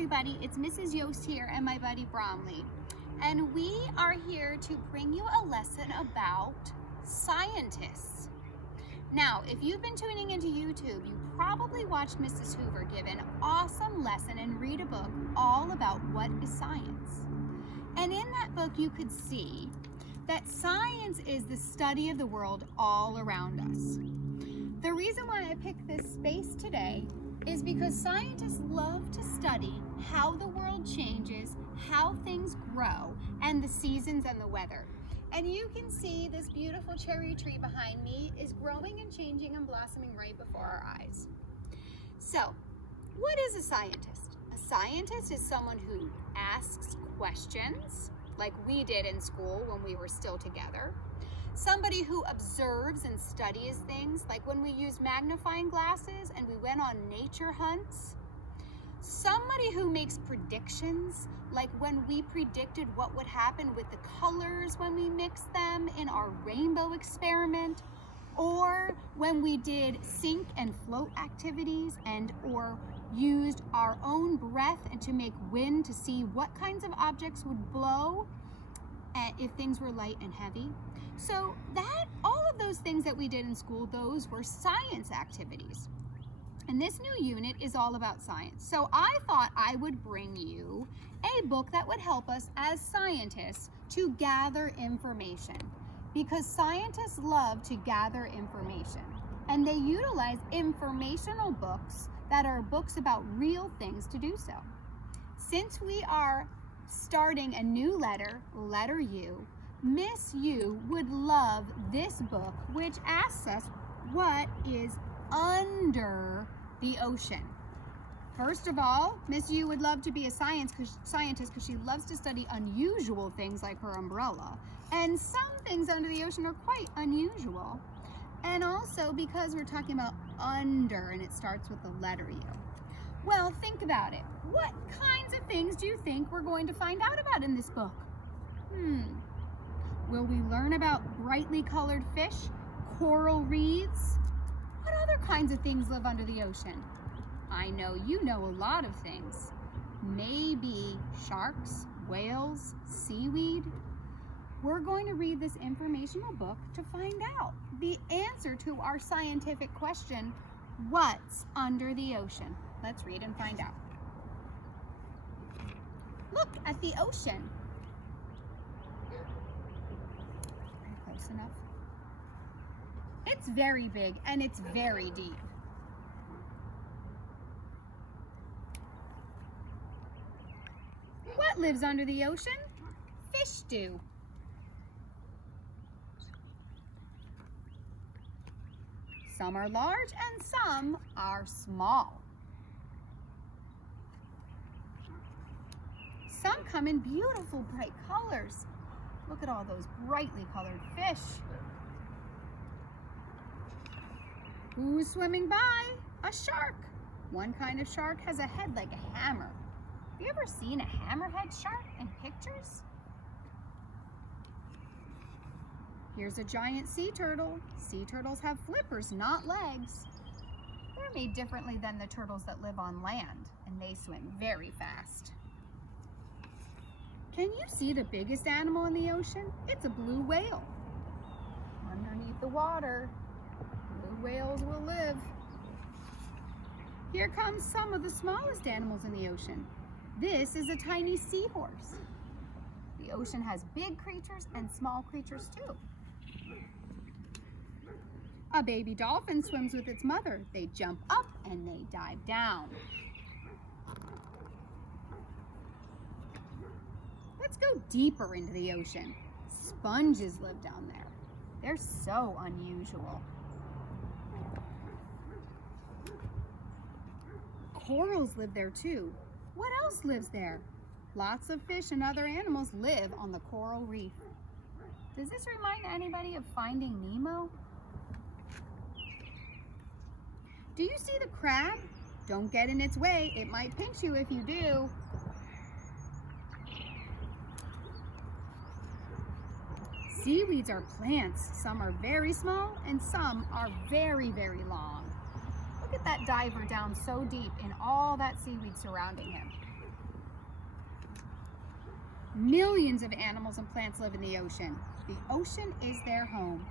everybody, it's Mrs. Yost here and my buddy Bromley, and we are here to bring you a lesson about scientists. Now, if you've been tuning into YouTube, you probably watched Mrs. Hoover give an awesome lesson and read a book all about what is science. And in that book you could see that science is the study of the world all around us. The reason why I picked this space today is because scientists love to study how the world changes, how things grow, and the seasons and the weather. And you can see this beautiful cherry tree behind me is growing and changing and blossoming right before our eyes. So, what is a scientist? A scientist is someone who asks questions, like we did in school when we were still together. Somebody who observes and studies things, like when we used magnifying glasses and we went on nature hunts. Somebody who makes predictions, like when we predicted what would happen with the colors when we mixed them in our rainbow experiment, or when we did sink and float activities or used our own breath and to make wind to see what kinds of objects would blow if things were light and heavy. So all of those things that we did in school, those were science activities. And this new unit is all about science. So I thought I would bring you a book that would help us as scientists to gather information, because scientists love to gather information, and they utilize informational books that are books about real things to do so. Since we are starting a new letter U, Miss U would love this book, which asks us what is under the ocean. First of all, Miss U would love to be a scientist because she loves to study unusual things like her umbrella. And some things under the ocean are quite unusual. And also because we're talking about under, and it starts with the letter U. Well, think about it. What kinds of things do you think we're going to find out about in this book? Will we learn about brightly colored fish, coral reefs? What other kinds of things live under the ocean? I know you know a lot of things. Maybe sharks, whales, seaweed. We're going to read this informational book to find out the answer to our scientific question, what's under the ocean? Let's read and find out. Look at the ocean. Close enough. It's very big and it's very deep. What lives under the ocean? Fish do. Some are large and some are small. Some come in beautiful bright colors. Look at all those brightly colored fish. Who's swimming by? A shark. One kind of shark has a head like a hammer. Have you ever seen a hammerhead shark in pictures? Here's a giant sea turtle. Sea turtles have flippers, not legs. They're made differently than the turtles that live on land, and they swim very fast. Can you see the biggest animal in the ocean? It's a blue whale. Underneath the water, blue whales will live. Here comes some of the smallest animals in the ocean. This is a tiny seahorse. The ocean has big creatures and small creatures too. A baby dolphin swims with its mother. They jump up and they dive down. Let's go deeper into the ocean. Sponges live down there. They're so unusual. Corals live there too. What else lives there? Lots of fish and other animals live on the coral reef. Does this remind anybody of Finding Nemo? Do you see the crab? Don't get in its way. It might pinch you if you do. Seaweeds are plants. Some are very small and some are very, very long. Look at that diver down so deep in all that seaweed surrounding him. Millions of animals and plants live in the ocean. The ocean is their home.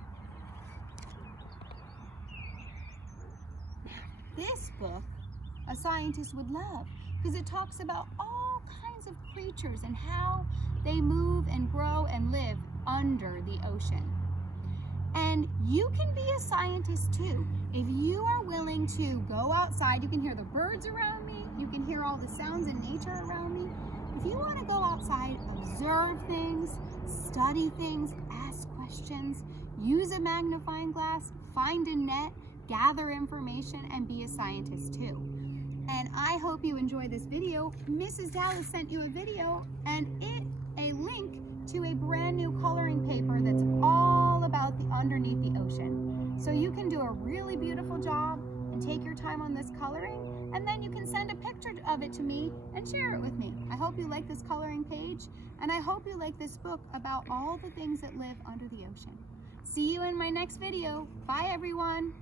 This book, a scientist would love, because it talks about all kinds of creatures and how they move and grow and live under the ocean. And you can be a scientist too. If you are willing to go outside, you can hear the birds around me, you can hear all the sounds in nature around me. If you want to go outside, observe things, study things, ask questions, use a magnifying glass, find a net, gather information, and be a scientist too. And I hope you enjoy this video. Mrs. Dallas sent you a video and a link to a brand new coloring paper that's all about the underneath the ocean. So you can do a really beautiful job and take your time on this coloring, and then you can send a picture of it to me and share it with me. I hope you like this coloring page, and I hope you like this book about all the things that live under the ocean. See you in my next video. Bye everyone.